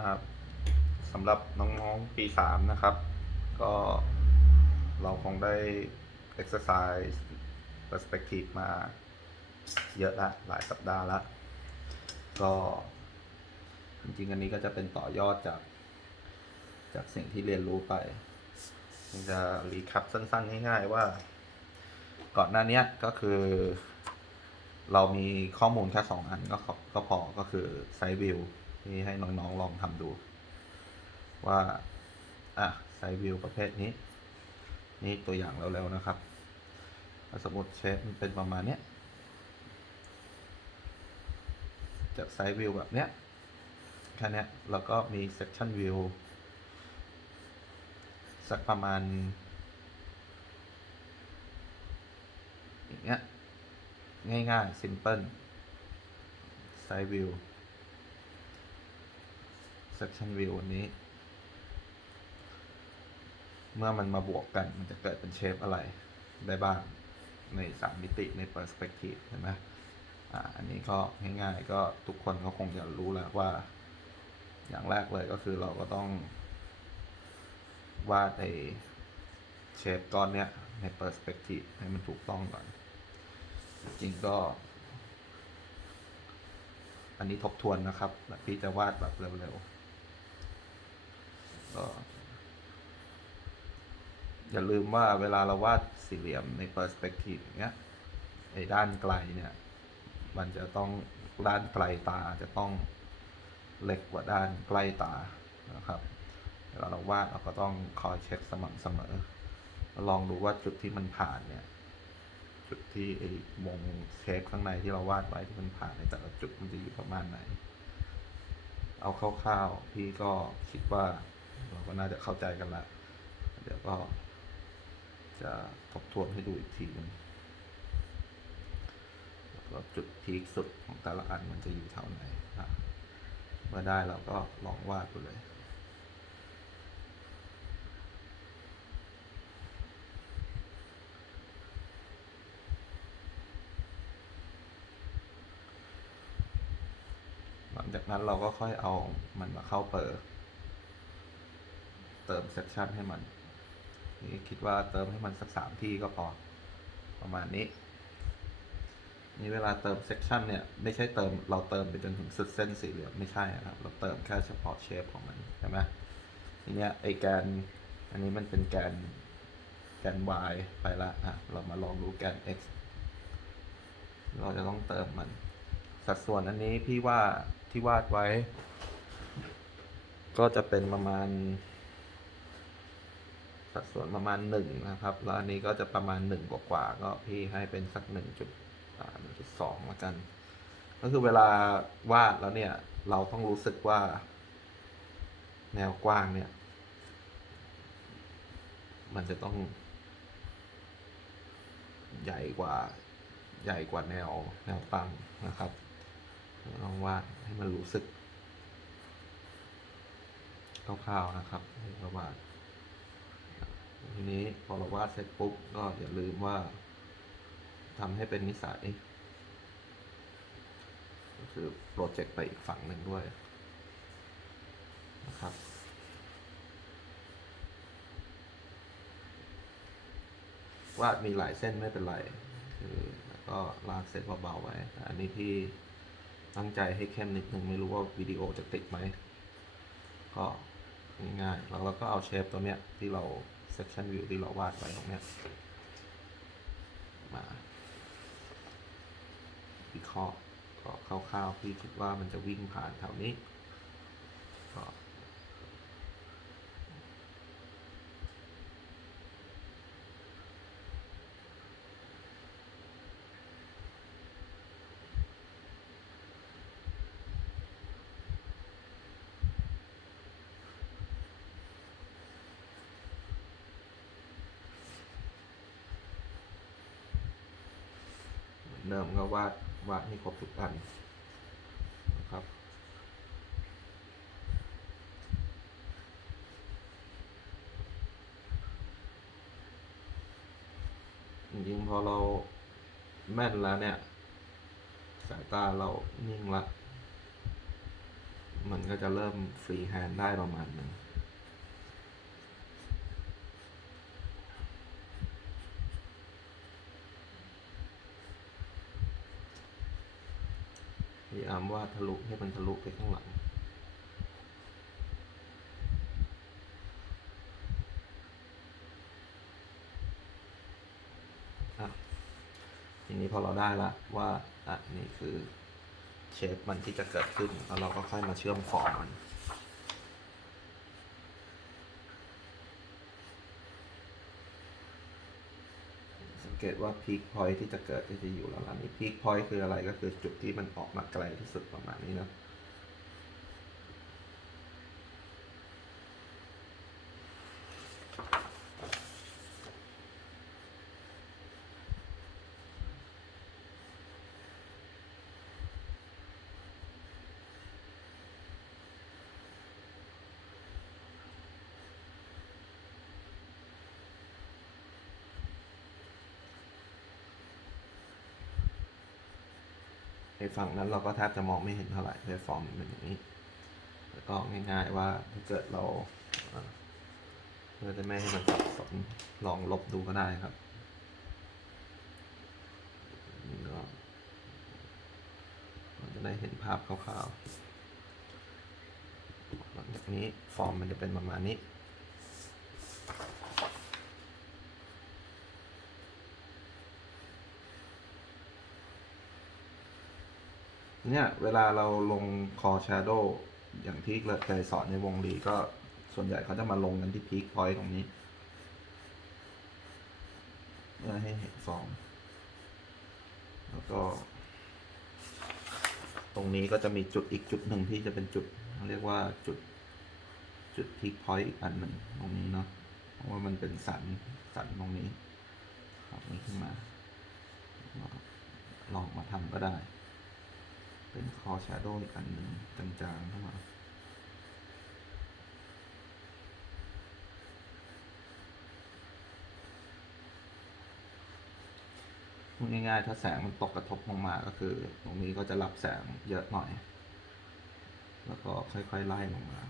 นะครับสำหรับน้องๆปีสามนะครับ ก็เราคงได้ exercise perspective มาเยอะละหลายสัปดาห์ละก็จริงๆอันนี้ก็จะเป็นต่อยอดจาก จากสิ่งที่เรียนรู้ไปจะรีแคปสั้นๆ ง่ายๆว่า ก่อนหน้านี้ก็คือ เรามีข้อมูลแค่สองอันก็ก็พอก็คือไซ d ์วิว ที่ให้น้องๆลองทำดู ว่า อะไซ d ์วิวประเภทนี้ นี่ตัวอย่างเร็วๆนะครับสมมติเชฟมันเป็นประมาณเนี้ยจากไซ d ์วิวแบบเนี้ยแค่เนี้ยแล้วก็มี section view สักประมาณอย่างเงี้ยง่ายๆ simple side view section view อันนี้ เมื่อมันมาบวกกันมันจะเกิดเป็นเชฟอะไรได้บ้างในสามมิติใน perspective เห็นไหมอ่าอันนี้ก็ง่ายๆก็ทุกคนก็คงจะรู้แล้วว่า อย่างแรกเลยก็คือเราก็ต้องวาดไอเชฟก้อนเนี้ยใน perspective ให้มันถูกต้องก่อน จริงก็ อันนี้ทบทวนนะครับแบบพี่จะวาดแบบเร็วๆ ก็อย่าลืมว่าเวลาเราวาดสี่เหลี่ยมใน perspective อย่างเงี้ยไอ้ด้านไกลเนี่ย มันจะต้องด้านไกลตาจะต้องเล็กกว่าด้านใกล้ตานะครับเวลาเราวาดเราก็ต้องคอยเช็คสม่ำเสมอ ลองดูว่าจุดที่มันผ่านเนี่ย จุดที่ไอ้วงเชฟข้างในที่เราวาดไว้ที่มันผ่านในแต่ละจุดมันจะอยู่ประมาณไหน เอาคร่าวๆพี่ก็คิดว่า เราก็น่าจะเข้าใจกันละ เดี๋ยวก็จะทบทวนให้ดูอีกทีนึงแล้วจุดพีคสุดของแต่ละอันมันจะอยู่แถวไหนอ่เมื่อได้เราก็ลองวาดดูเลยหลังจากนั้นเราก็ค่อยเอามันมาเข้าเปิด เติมเซ c ชันให้มันนี่คิดว่าเติมให้มันสักสามที่ก็พอ ประมาณนี้ นี่เวลาเติมเซ c ชันเนี่ยไม่ใช่เติมเราเติมไปจนถึงสุดเส้นสี่เหลี่ยมไม่ใช่นะครับ เราเติมแค่เฉพาะเชฟของมันใช่ไหมทีเนี้ยไอแกนอันนี้มันเป็นแกนแกน y ไปละอะเรามาลองดูแกน x เราจะต้องเติมมัน สัดส่วนอันนี้พี่ว่าที่วาดไว้ ก็จะเป็นประมาณ สัดส่วนประมาณหนึ่งนะครับ แล้วอันนี้ก็จะประมาณหนึ่งกว่าก็พี่ให้เป็นสักหนึ่งจุดหนึ่งจุดสองละกัน ก็คือเวลาวาดแล้วเนี่ย เราต้องรู้สึกว่า แนวกว้างเนี่ย มันจะต้อง ใหญ่กว่าใหญ่กว่าแนวแนวตั้งนะครับลองวาดให้มันรู้สึกคร่าวๆนะครับให้เราวาด ทีนี้พอเราวาดเสร็จปุ๊บก็อย่าลืมว่าทำให้เป็นนิสัยก็คือโปรเจกต์ไปอีกฝั่งหนึ่งด้วยนะครับวาดมีหลายเส้นไม่เป็นไรคือแล้วก็ลากเส้นเบาๆไว้แต่อันนี้พี่ตั้งใจให้เข้มนิดนึงไม่รู้ว่าวิดีโอจะติดไหมก็ง่ายๆแล้วเราก็เอาเชฟตัวเนี้ยที่เรา section view ที่เราวาดไว้ตรงนี้มาวิเคราะห์ก็คร่าวๆพี่คิดว่ามันจะวิ่งผ่านแถวนี้ก็ เดิมก็วาดวาดให้ครบทุกอันนะครับจริงๆพอเราแม่นแล้วเนี่ย สายตาเรานิ่งละมันก็จะเริ่มฟรีแฮนได้ประมาณหนึง พยายามวาดทะลุให้มันทะลุไปข้างหลังอะทีนี้พอเราได้ละว่า อะ นี่คือเชฟมันที่จะเกิดขึ้น แล้วเราก็ค่อยมาเชื่อมฟอร์มมัน เกตว่าพีคพอยที่จะเกิดจะอยู่แล้วล่ะนี่พีคพอยคืออะไรก็คือจุดที่มันออกมาไกลที่สุดประมาณนี้เนะ ในฝั่งนั้นเราก็แทบจะมองไม่เห็นเท่าไหร่เวฟอร์มเป็นอย่างนี้ แล้วก็ง่ายๆว่าถ้าเกิดเราเพื่อจะไม่ให้มันสับสนลองลบดูก็ได้ครับนี่ก็เราจะได้เห็นภาพคร่าวๆหลังจากนี้ฟอร์มมันจะเป็นประมาณนี้ เนี่ยเวลาเราลงคอ Shadow อย่างที่เคยสอนในวงลีก็ส่วนใหญ่เขาจะมาลงกันที่พีคพอยต์ตรงนี้เพื่อให้เห็นฟอร์มแล้วก็ ตรงนี้ก็จะมีจุดอีกจุดหนึ่งที่จะเป็นจุดเขาเรียกว่าจุด จุดพีคพอยต์อีกอันหนึ่งตรงนี้เนาะเพราะว่ามันเป็นสันสันตรงนี้ครับนี้ขึ้นมา ลองมาทำก็ได้ เป็นคอแชโดว์อีกอันหนึ่งจางๆเข้ามาพูดง่ายๆถ้าแสงมันตกกระทบลงมาก็คือ ตรงนี้ก็จะรับแสงเยอะหน่อย แล้วก็ค่อยๆไล่ลงมา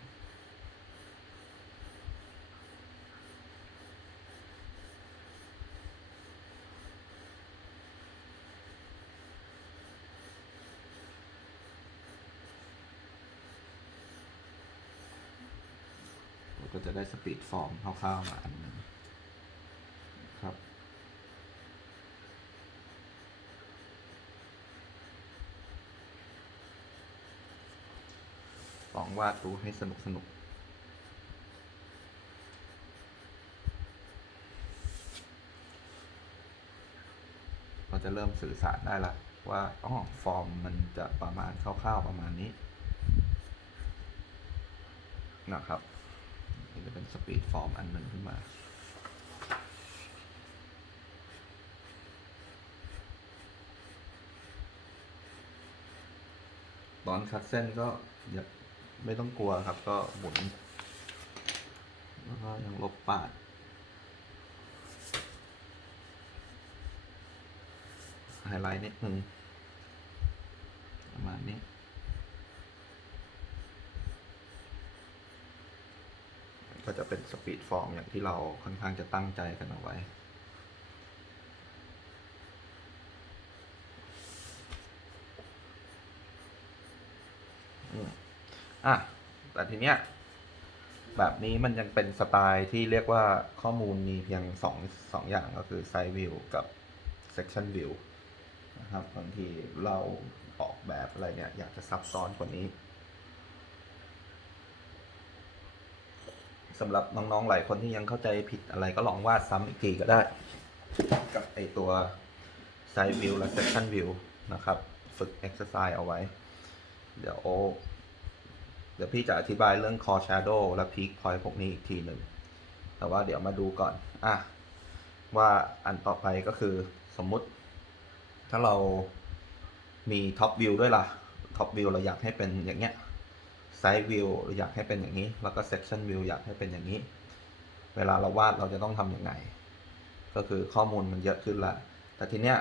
จะได้สปีดฟอร์มคร่าวๆมาอันนึงครับ ลองวาดดูให้สนุกสนุกเราจะเริ่มสื่อสารได้ละว่าอ๋อฟอร์มมันจะประมาณคร่าวๆประมาณนี้นะครับ สปีดฟอร์มอันหนึ่งขึ้นมา ตอนคัดเส้นก็อย่าไม่ต้องกลัวครับก็หมุนแล้วก็ยังลบปาดไฮไลท์นิดนึง ประมาณนี้ ก็จะเป็น สปีดฟอร์มอย่างที่เราค่อนข้างจะตั้งใจกันเอาไว้อืมอะ แต่ทีเนี้ย แบบนี้มันยังเป็นสไตล์ที่เรียกว่าข้อมูลมีเพียงสองสองอย่างก็คือ Side View กับ Section View นะครับบางทีเราออกแบบอะไรเนี่ย อยากจะซับซ้อนกว่านี้ สำหรับน้องๆหลายคนที่ยังเข้าใจผิดอะไรก็ลองวาดซ้ำอีกทีก็ได้ กับไอตัว Side View และ Section View นะครับ ฝึก Exercise เอาไว้ เดี๋ยว เดี๋ยวพี่จะอธิบายเรื่อง Core Shadow และ Peak Point พวกนี้อีกทีหนึ่ง แต่ว่าเดี๋ยวมาดูก่อน อะ ว่าอันต่อไปก็คือสมมุติ ถ้าเรามี Top View ด้วยล่ะ Top View เราอยากให้เป็นอย่างเงี้ย Side View อยากให้เป็นอย่างนี้ แล้วก็ Section View อยากให้เป็นอย่างนี้ เวลาเราวาดเราจะต้องทำยังไง ก็คือข้อมูลมันเยอะขึ้นละแต่ทีเนี้ย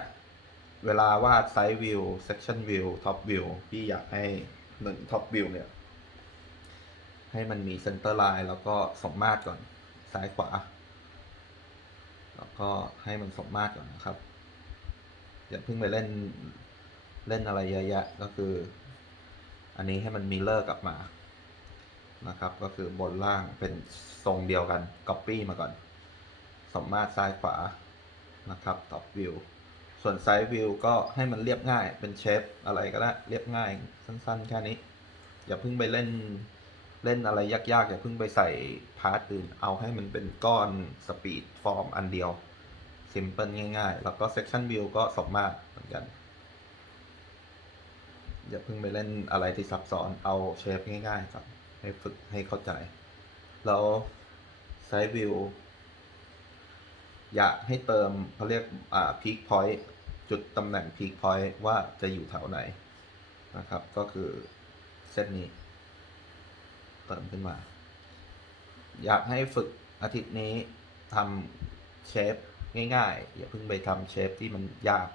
เวลาวาด Side View Section View Top View พี่อยากให้หนึ่ง Top View เนี่ย ให้มันมีเซนเตอร์ไลน์แล้วก็สมมาตรก่อนซ้ายขวา แล้วก็ให้มันสมมาตรก่อนนะครับ อย่าเพิ่งไปเล่นเล่นอะไรเยอะแยะก็คือ อันนี้ให้มันมีเลอร์กลับมานะครับ ก็คือบนล่างเป็นทรงเดียวกัน Copy มาก่อน สมมาตรซ้ายขวานะครับ Top View ส่วน Side View ก็ให้มันเรียบง่ายเป็นเชฟอะไรก็ได้เรียบง่ายสั้นๆ แค่นี้ อย่าเพิ่งไปเล่นเล่นอะไรยากๆ อย่าเพิ่งไปใส่พาร์ทอื่น เอาให้มันเป็นก้อนสปีดฟอร์มอันเดียว ซิมเพิลง่ายๆ แล้วก็ Section View ก็สมมาตรเหมือนกัน อย่าเพิ่งไปเล่นอะไรที่ซับซ้อนเอาเชฟง่ายๆก่อนให้ฝึกให้เข้าใจ แล้วไซด์วิวอยากให้เติมเขาเรียกอ่าพีคพอยต์จุดตำแหน่งพีคพอยต์ว่าจะอยู่แถวไหนนะครับ ก็คือเส้นนี้ เติมขึ้นมา อยากให้ฝึกอาทิตย์นี้ทำเชฟง่ายๆ อย่าเพิ่งไปทำเชฟที่มันยาก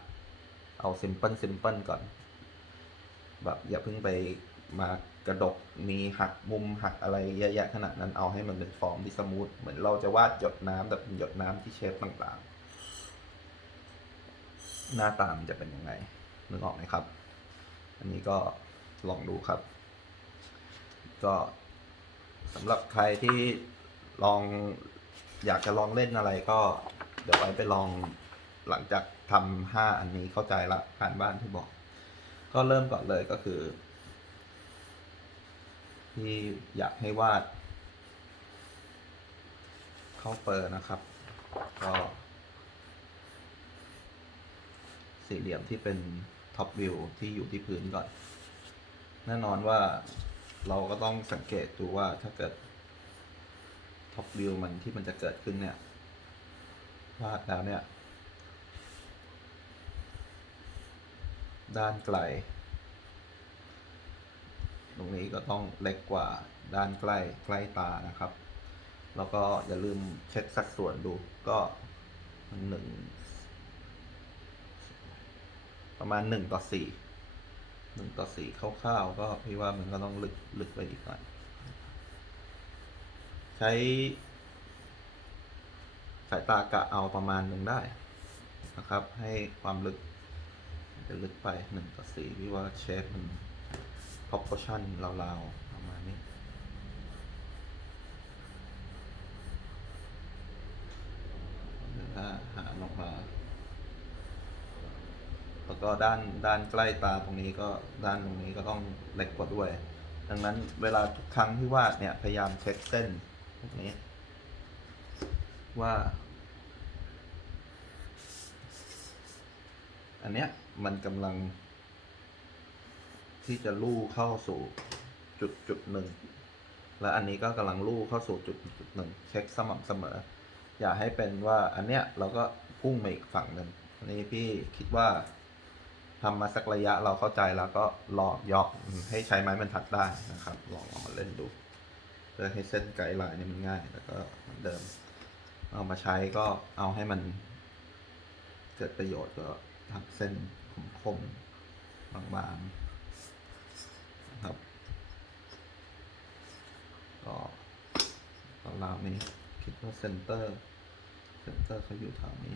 เอาซิมเพิลซิมเพิลก่อน แบบอย่าเพิ่งไปมากระดกมีหักมุมหักอะไรเยอะแยะขนาดนั้นเอาให้มันเป็นฟอร์มที่สมูทเหมือนเราจะวาดหยดน้ำแต่เป็นหยดน้ำที่เชฟต่างๆ หน้าตามันจะเป็นยังไงนึกออกไหมครับ อันนี้ก็ลองดูครับ ก็สำหรับใครที่ลองอยากจะลองเล่นอะไรก็เดี๋ยวไว้ไปลองหลังจากทำห้าอันนี้เข้าใจละการบ้านที่บอก ก็เริ่มก่อนเลยก็คือ ที่อยากให้วาดเข้าเปอร์นะครับ ก็สี่เหลี่ยมที่เป็นท็อปวิวที่อยู่ที่พื้นก่อน แน่นอนว่าเราก็ต้องสังเกตดูว่าถ้าเกิดท็อปวิวมันที่มันจะเกิดขึ้นเนี่ยวาดแล้วเนี่ย ด้านไกล ตรงนี้ก็ต้องเล็กกว่าด้านใกล้ใกล้ตานะครับ แล้วก็อย่าลืมเช็คสัดส่วนดูก็หนึ่งประมาณหนึ่งต่อสี่หนึ่งต่อสี่คร่าวๆก็พี่ว่ามันก็ต้องลึกลึกไปอีกหน่อยใช้สายตากะเอาประมาณหนึ่งได้นะครับ ให้ความลึก จะลึกไปหนึ่งต่อสี่พี่ว่าเชฟมัน proportion ราวๆประมาณนี้ยถ้าหารออกมา แล้วก็ด้านด้านใกล้ตาตรงนี้ก็ด้านตรงนี้ก็ต้องเล็กกว่าด้วย ดังนั้นเวลาทุกครั้งที่วาดเนี่ยพยายามเช็คเส้นพวกนี้ ว่า อันเนี้ย มันกำลัง ที่จะลู่เข้าสู่จุดจุดหนึ่ง และอันนี้ก็กำลังลู่เข้าสู่จุดจุดหนึ่ง เช็คสม่ำเสมอ อย่าให้เป็นว่าอันเนี้ยเราก็พุ่งมาอีกฝั่งหนึ่งอันนี้พี่คิดว่าทำมาสักระยะเราเข้าใจแล้วก็ลองยอกให้ใช้ไม้บรรทัดได้นะครับ ลองเอามาเล่นดูเพื่อให้เส้นไกด์ไลน์เนี่ยมันง่าย แล้วก็เหมือนเดิม เอามาใช้ก็เอาให้มัน เกิดประโยชน์ก็ทำเส้น คมๆบางๆนะครับก็ราวนี้คิดว่าเซนเตอร์เซนเตอร์เขาอยู่แถวนี้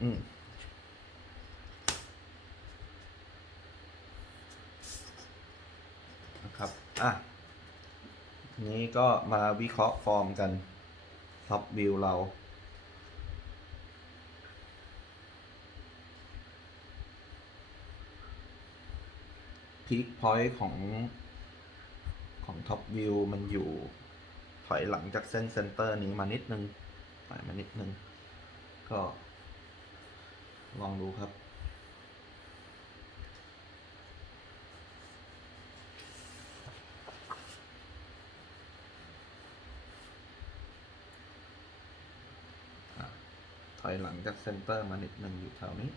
อืม นะครับ อะ ทีนี้ ก็มาวิเคราะห์ฟอร์มกันท็อปวิวเราพีคพอยต์ของของท็อปวิวมันอยู่ถอยหลังจากเส้นเซนเตอร์นี้มานิดนึงถอยมานิดนึง ก็ลองดูครับ อยหลังจากเซนเตอร์มานิดหนึ่งอยู่แถวนี้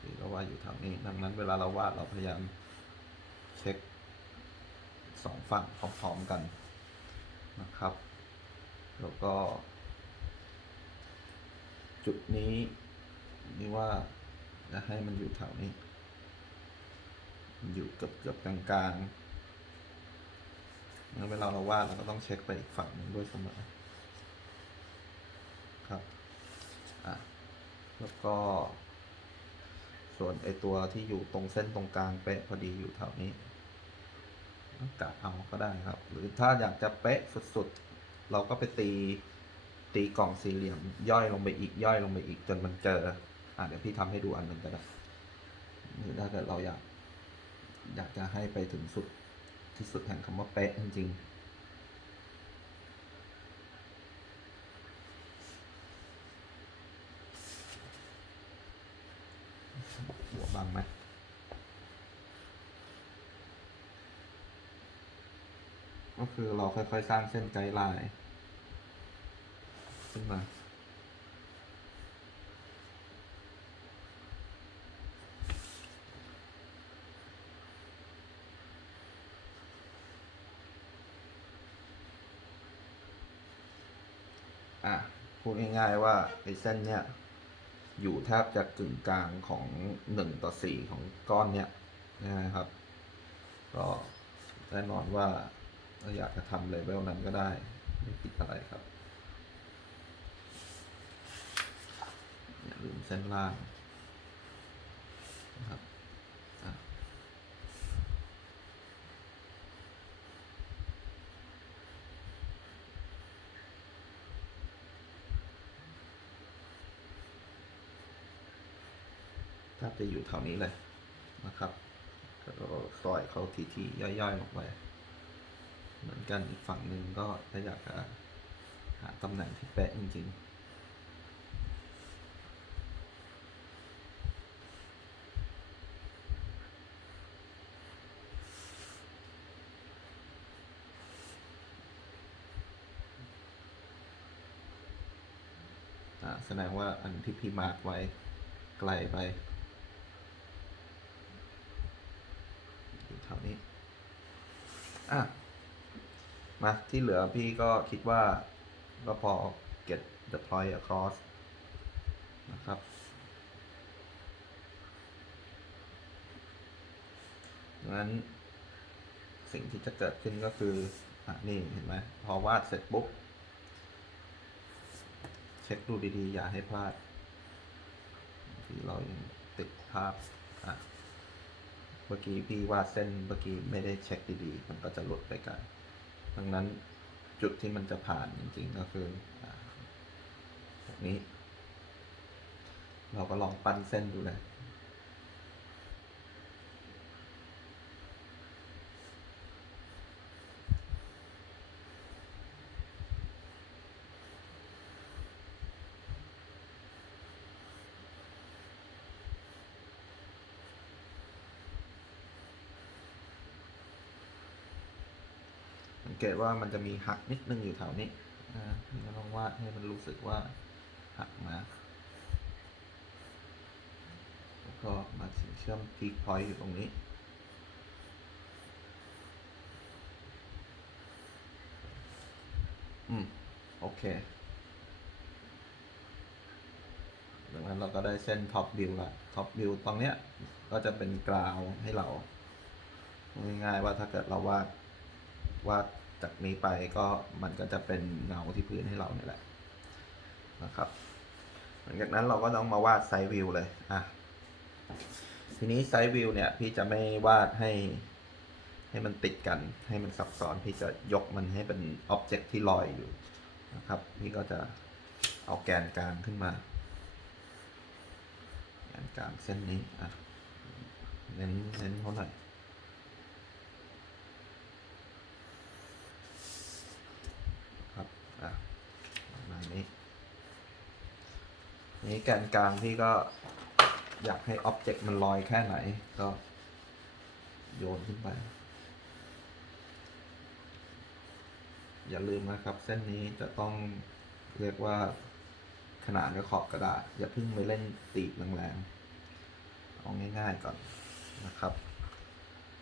พี่ก็ว่าอยู่แถวนี้ ดังนั้นเวลาเราวาดเราพยายามเช็คสองฝั่งพร้อมๆกันนะครับ แล้วก็ จุดนี้นี่ว่าจะให้มันอยู่แถวนี้ อยู่เกือบเกือบกลางกลางๆงั้นเวลาเราวาดเราก็ต้องเช็คไปอีกฝั่งหนึ่งด้วยเสมอ ครับ อะ แล้วก็ ส่วนไอตัวที่อยู่ตรงเส้นตรงกลางเป๊ะพอดีอยู่แถวนี้กะเอาก็ได้ครับ หรือถ้าอยากจะเป๊ะสุดๆ เราก็ไปตีตีกล่องสี่เหลี่ยม ย่อยลงไปอีกย่อยลงไปอีกจนมันเจออะเดี๋ยวพี่ทำให้ดูอันหนึ่งก็ได้หรือถ้าเกิดเราอยาก อยากจะให้ไปถึงสุดที่สุดแห่งคำว่าเป๊ะจริงๆังไหมก็คือเราค่อยๆ สร้างเส้นไกด์ไลน์ขึ้นมาอะพูดง่ายๆว่าไอ้เส้นเนี้ย อยู่แทบจะกึ่งกลางของหนึ่งต่อสี่ของก้อนเนี้ยนะครับ ก็แน่นอนว่าเราอยากจะทำเลเวลนั้นก็ได้ไม่ติดอะไรครับอย่าลืมเส้นล่างนะครับอะ ถ้า จะอยู่แถวนี้เลยนะครับก็ซอยเขาทีๆย่อยๆลงไปเหมือนกันอีกฝั่งหนึ่งก็ถ้าอยากจะหาตำแหน่งที่เป๊ะจริงๆอ่าแสดงว่าอันที่พี่มาร์กไว้ไกลไป อยู่ แถวนี้ อะ มาที่เหลือพี่ก็คิดว่าก็พอ get deploy across นะครับ งั้น สิ่งที่จะเกิดขึ้นก็คือ อะ นี่เห็นไหม พอวาดเสร็จปุ๊บ เช็คดูดีๆ อย่าให้พลาดที่เรายังติดภาพ อะ เมื่อกี้พี่วาดเส้นเมื่อกี้ไม่ได้เช็คดีๆ มันก็จะหลุดไปกันดังนั้นจุดที่มันจะผ่านจริงๆก็คืออ่าแบบนี้ เราก็ลองปั้นเส้นดูเลย เกตว่ามันจะมีหักนิดนึงอยู่แถวนี้นะก็ลองวาดให้มันรู้สึกว่าหักมาแล้วก็มาถึงเชื่อมพีคพอยต์อยู่ตรงนี้อืม โอเคดังนั้นเราก็ได้เส้นท็อปวิวละท็อปวิวตรงเนี้ย ก็จะเป็นกราวให้เรา ง่ายๆว่าถ้าเกิดเราวาดวาด จากนี้ไปก็มันก็จะเป็นเงาที่พื้นให้เราเนี่ยแหละนะครับหลังจากนั้นเราก็ต้องมาวาดไซด์วิวเลยอะทีนี้ไซด์วิวเนี่ยพี่จะไม่วาดให้ให้มันติดกันให้มันซับซ้อนพี่จะยกมันให้เป็นอ็อบเจกต์ที่ลอยอยู่นะครับพี่ก็จะเอาแกนกลางขึ้นมา แกนกลางเส้นนี้อะเน้นเน้นเขาหน่อย ครับ อะประมาณนี้ นี้แกนกลางพี่ก็อยากให้อ็อบเจกต์มันลอยแค่ไหนก็โยนขึ้นไป อย่าลืมนะครับ เส้นนี้จะต้องเรียกว่าขนาดกับขอบกระดาษ อย่าเพิ่งไปเล่นตีบแรงๆเอาง่ายๆก่อนนะครับ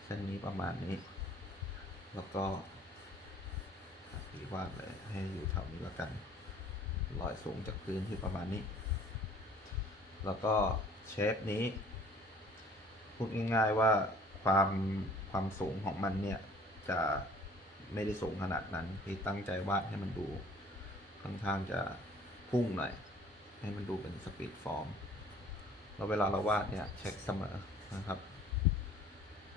เส้นนี้ประมาณนี้ แล้วก็พี่วาดเลยให้อยู่แถวนี้แล้วกันลอยสูงจากพื้นที่ประมาณนี้ แล้วก็เชฟนี้ พูดง่ายๆว่าความความสูงของมันเนี่ย จะไม่ได้สูงขนาดนั้นที่ตั้งใจวาดให้มันดูค่อนข้างจะพุ่งหน่อย ให้มันดูเป็นสปีดฟอร์มแล้วเวลาเราวาดเนี่ย เช็คเสมอนะครับ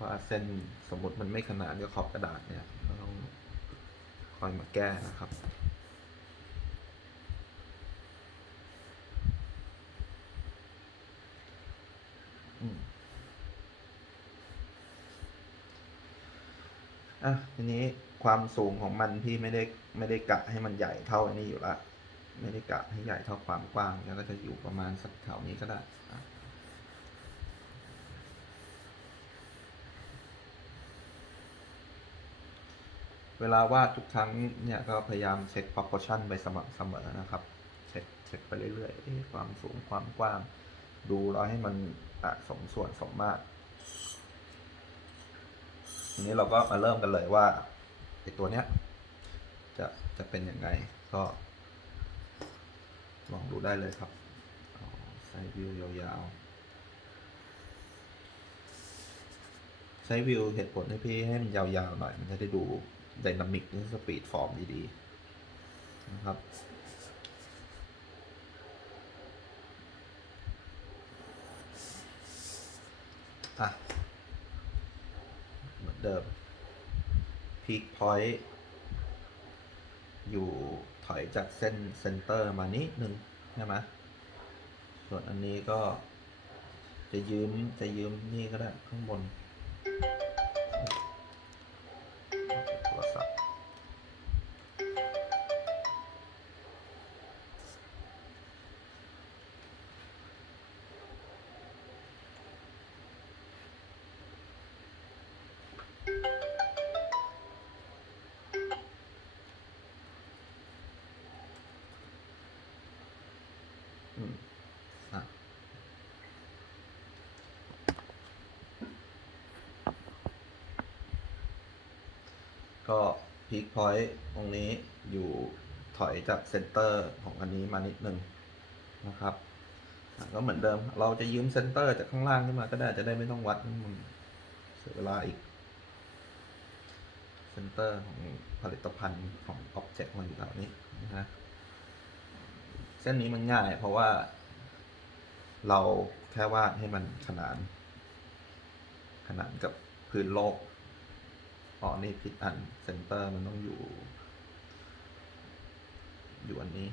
ว่าเส้นสมมติมันไม่ขนานกับขอบกระดาษเนี่ยเราต้องคอยมาแก้นะครับ อะทีนี้ความสูงของมันที่ไม่ได้ไม่ได้กะให้มันใหญ่เท่าอันนี้อยู่ละไม่ได้กะให้ใหญ่เท่าความกว้างแล้วก็จะอยู่ประมาณสักแถวนี้ก็ได้เวลาวาดทุกครั้งเนี่ยก็พยายามเช็ค proportion ไปสม่ำเสมอนะครับเช็คเช็คไปเรื่อยๆความสูงความกว้าง ดูแล้วให้มันสมส่วนสมมาตร ทีนี้เราก็มาเริ่มกันเลยว่าไอตัวเนี้ยจะจะเป็นยังไงก็ ลองดูได้เลยครับไซส์วิวยาวๆไซส์วิวเหตุผลให้พี่ให้มันยาวๆหน่อย มันจะได้ดูไดนามิกหรือสปีดฟอร์มดีๆนะครับ เหมือนเดิม peak point อยู่ถอยจากเส้นเซนเตอร์มานิดนึงใช่ไหมส่วนอันนี้ก็จะยืมจะยืมนี่ก็ได้ข้างบน พอยต์ตรงนี้อยู่ถอยจากเซนเตอร์ของอันนี้มานิดนึงนะครับก็เหมือนเดิม เราจะยืมเซนเตอร์จากข้างล่างขึ้นมาก็ได้จะได้ไม่ต้องวัดมันเสียเวลาอีกเซนเตอร์ของผลิตภัณฑ์ของ Object มันอยู่แถวนี้นะฮะเส้นนี้มันง่ายเพราะว่า เราแค่วาดให้มันขนาน ขนานกับพื้นโลก อ๋อนี่ผิดอันเซนเตอร์มันต้องอยู่ อยู่อันนี้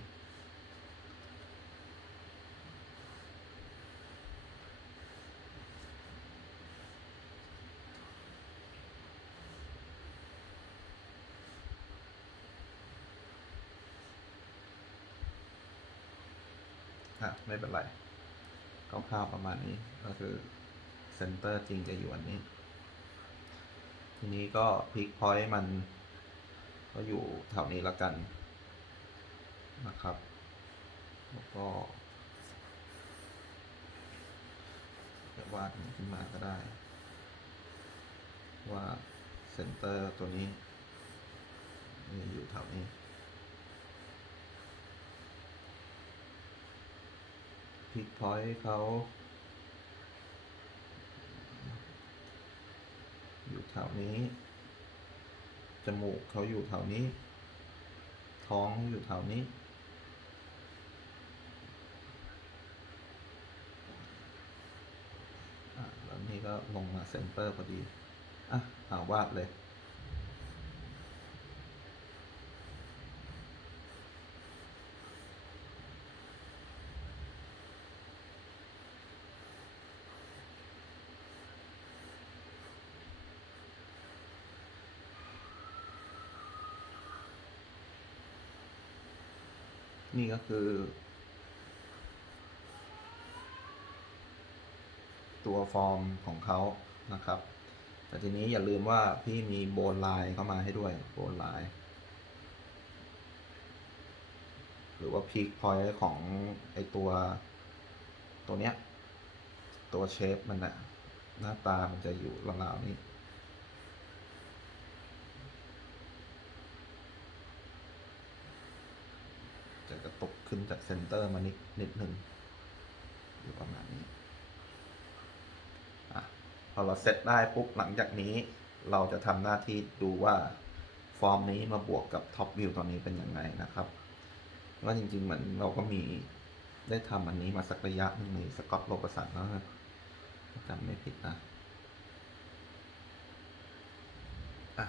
อะ ไม่เป็นไรคร่าวๆประมาณนี้ ก็คือเซนเตอร์จริงจะอยู่อันนี้ ทีนี้ก็พิกพอยต์มัน ก็อยู่แถวนี้แล้วกันนะครับ แล้วก็จะวาดขึ้นมาก็ได้ ว่าเซนเตอร์ตัวนี้นอยู่แถวนี้พิกพอยต์เขา อยู่แถวนี้ จมูกเขาอยู่แถวนี้ ท้องอยู่แถวนี้ แล้วนี่ก็ลงมาเซนเตอร์พอดี อะอาวาดเลย นี่ก็คือ ตัวฟอร์มของเขานะครับ แต่ทีนี้อย่าลืมว่าพี่มีโบนลายเข้ามาให้ด้วยโบนลาย หรือว่าพีคพอยต์ของไอตัวตัวเนี้ย ตัวเชฟมันนะหน้าตามันจะอยู่ราวๆนี้ จะกระตุก ขึ้นจากเซนเตอร์มานิดนิดหนึ่งอยู่ประมาณนี้อะพอเราเซตได้ปุ๊บหลังจากนี้ เราจะทำหน้าที่ดูว่าฟอร์มนี้มาบวกกับท็อปวิวตอนนี้เป็นยังไงนะครับว่าจริงๆเหมือนเราก็มีได้ทำอันนี้มาสักระยะหนึงในสกอตโลกสันแล้วจำไม่ผิดนะอะ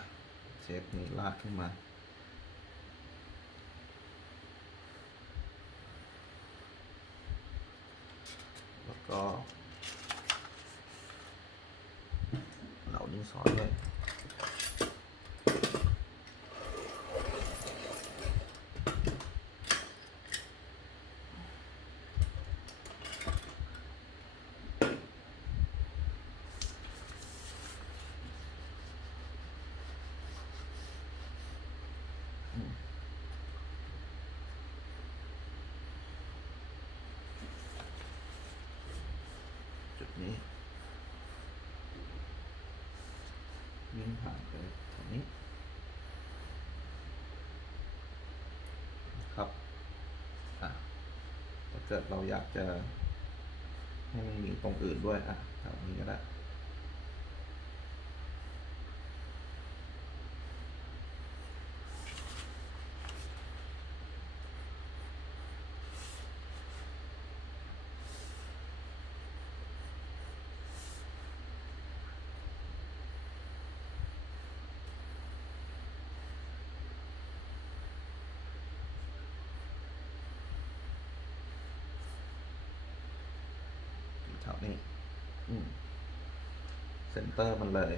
เชฟนี้ลากขึ้นมา แล้วก็เหล่านี้ซอสด้วย นี้วิ่งผ่านไปแถวนี้ครับอะถ้าเกิดเราอยากจะให้มันมีตรงอื่นด้วยอะแถวนี้ก็ได้ แถวนี้ อืม เซนเตอร์มันเลย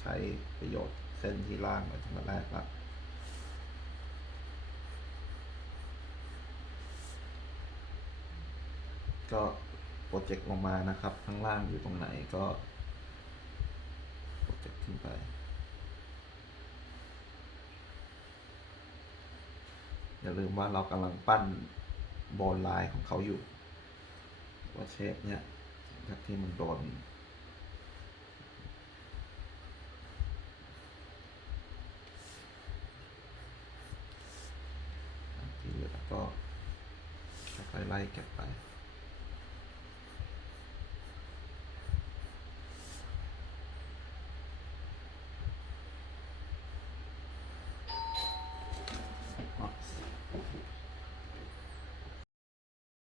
ใช้ประโยชน์เส้นที่ล่างไว้ตั้งแต่แรกละก็โปรเจกต์ลงมานะครับ ข้างล่างอยู่ตรงไหนก็โปรเจกต์ขึ้นไป อย่าลืมว่าเรากำลังปั้นบนลายของเขาอยู่ ว่าเชฟเนี่ยจากที่มันโดน ที่เหลือก็ค่อยๆไล่เก็บไป